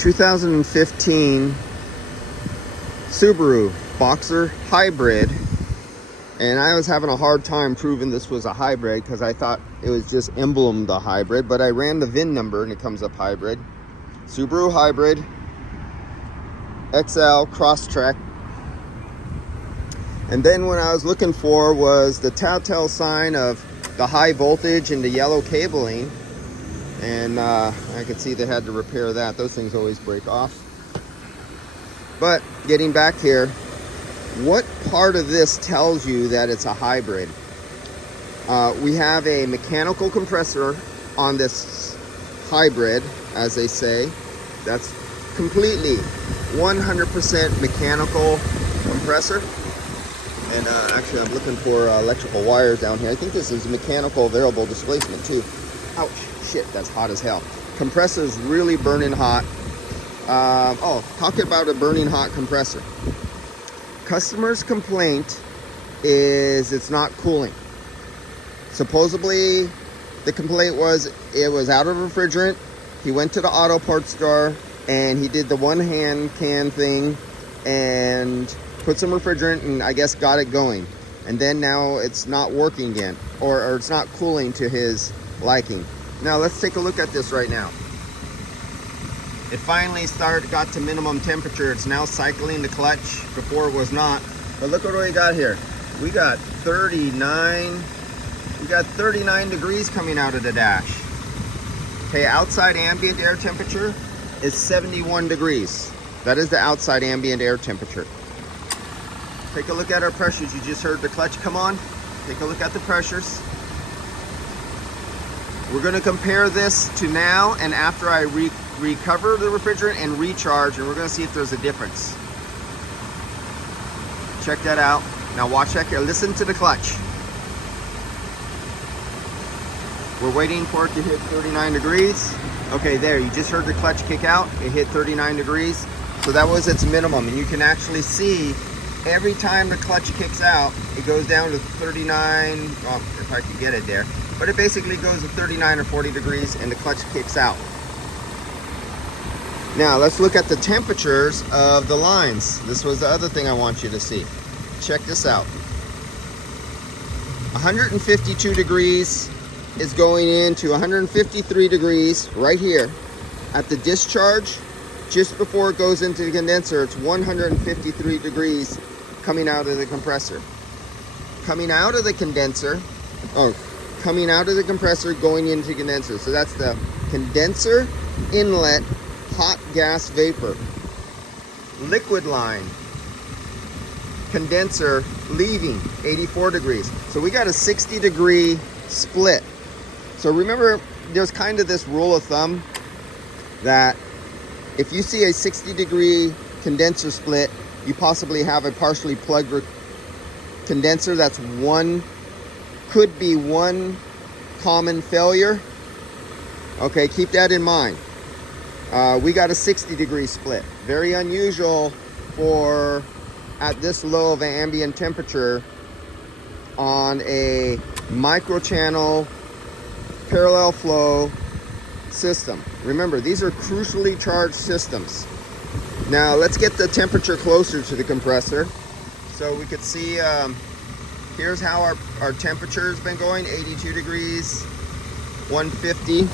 2015 Subaru Boxer hybrid, and I was having a hard time proving this was a hybrid because I thought it was just emblem the hybrid, but I ran the VIN number and it comes up hybrid. Subaru hybrid XL Crosstrek. And then what I was looking for was the telltale sign of the high voltage and the yellow cabling, and I could see they had to repair that. Those things always break off. But getting back here, what part of this tells you that it's a hybrid? We have a mechanical compressor on this hybrid, as they say. That's completely 100% mechanical compressor. And actually I'm looking for electrical wires down here. I think this is mechanical variable displacement too. Ouch, shit, that's hot as hell. Compressor's really burning hot. Talking about a burning hot compressor. Customer's complaint is it's not cooling. Supposedly the complaint was it was out of refrigerant. He went to the auto parts store and he did the one hand can thing and put some refrigerant and I guess got it going. And then now it's not working again, or it's not cooling to his liking. Now let's take a look at this right now. It finally got to minimum temperature. It's now cycling the clutch. Before it was not. But look what we got here. We got 39 degrees coming out of the dash. Okay, outside ambient air temperature is 71 degrees. That is the outside ambient air temperature. Take a look at our pressures. You just heard the clutch come on. Take a look at the pressures. We're going to compare this to now and after I recover the refrigerant and recharge, and we're going to see if there's a difference. Check that out. Now watch that here. Listen to the clutch. We're waiting for it to hit 39 degrees. Okay, there, you just heard the clutch kick out. It hit 39 degrees. So that was its minimum, and you can actually see every time the clutch kicks out, it goes down to 39, well, if I could get it there, but it basically goes to 39 or 40 degrees and the clutch kicks out. Now let's look at the temperatures of the lines. This was the other thing I want you to see. Check this out. 152 degrees is going into 153 degrees right here at the discharge. Just before it goes into the condenser, it's 153 degrees coming out of the compressor. Coming out of the condenser, coming out of the compressor, going into the condenser. So that's the condenser inlet hot gas vapor. Liquid line, condenser leaving 84 degrees. So we got a 60 degree split. So remember, there's kind of this rule of thumb that if you see a 60 degree condenser split, you possibly have a partially plugged condenser. That's could be one common failure. Okay, keep that in mind. We got a 60 degree split. Very unusual for at this low of an ambient temperature on a microchannel parallel flow system. Remember, these are crucially charged systems. Now let's get the temperature closer to the compressor so we could see. Here's how our temperature has been going: 82 degrees, 150.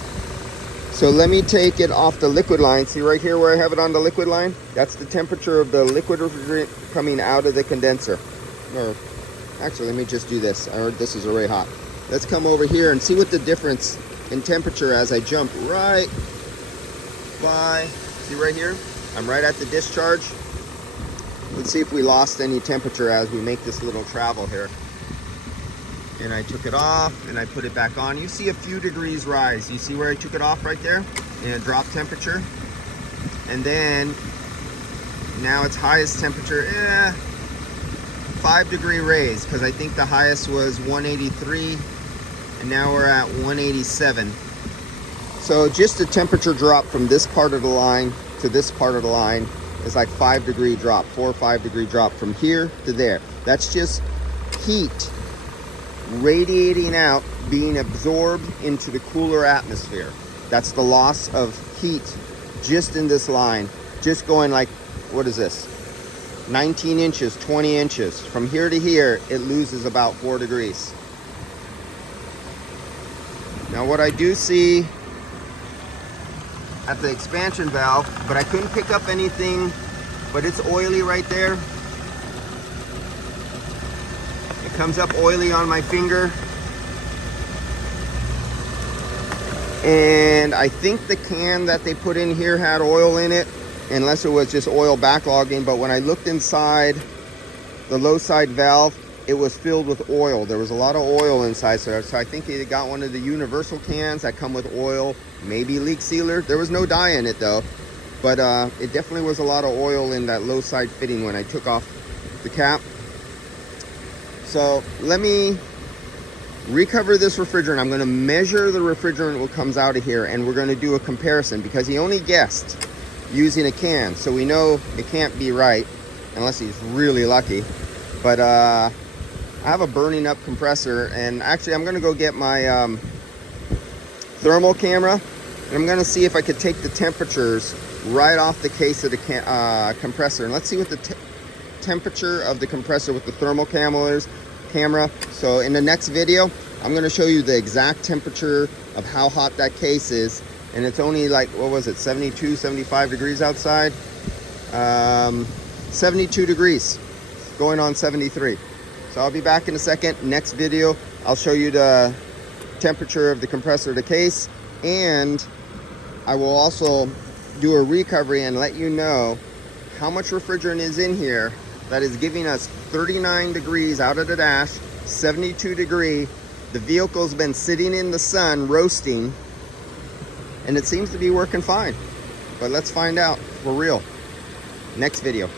So let me take it off the liquid line. See right here where I have it on the liquid line? That's the temperature of the liquid refrigerant coming out of the condenser. Or actually, let me just do this. I heard this is already hot. Let's come over here and see what the difference in temperature as I jump right by, see right here? I'm right at the discharge. Let's see if we lost any temperature as we make this little travel here. And I took it off and I put it back on. You see a few degrees rise. You see where I took it off right there? And it dropped temperature. And then now its highest temperature, 5 degree raise, because I think the highest was 183 and now we're at 187. So just a temperature drop from this part of the line to this part of the line is like 5 degree drop, 4 or 5 degree drop from here to there. That's just heat radiating out, being absorbed into the cooler atmosphere. That's the loss of heat just in this line, just going like, what is this? 19 inches, 20 inches. From here to here, it loses about 4 degrees. Now what I do see at the expansion valve, but I couldn't pick up anything, but it's oily right there. It comes up oily on my finger. And I think the can that they put in here had oil in it, unless it was just oil backlogging. But when I looked inside the low side valve, it was filled with oil. There was a lot of oil inside, so I think they got one of the universal cans that come with oil, maybe leak sealer. There was no dye in it though, but it definitely was a lot of oil in that low side fitting when I took off the cap. So let me recover this refrigerant. I'm going to measure the refrigerant what comes out of here, and we're going to do a comparison, because he only guessed using a can, so we know it can't be right unless he's really lucky. But I have a burning up compressor, and actually I'm going to go get my thermal camera, and I'm going to see if I could take the temperatures right off the case of the compressor, and let's see what the temperature of the compressor with the thermal camera. So in the next video, I'm going to show you the exact temperature of how hot that case is, and it's only like, what was it, 72, 75 degrees outside. 72 degrees, going on 73. So I'll be back in a second. Next video, I'll show you the temperature of the compressor, the case, and I will also do a recovery and let you know how much refrigerant is in here that is giving us 39 degrees out of the dash, 72 degree. The vehicle's been sitting in the sun roasting, and it seems to be working fine. But let's find out for real. Next video.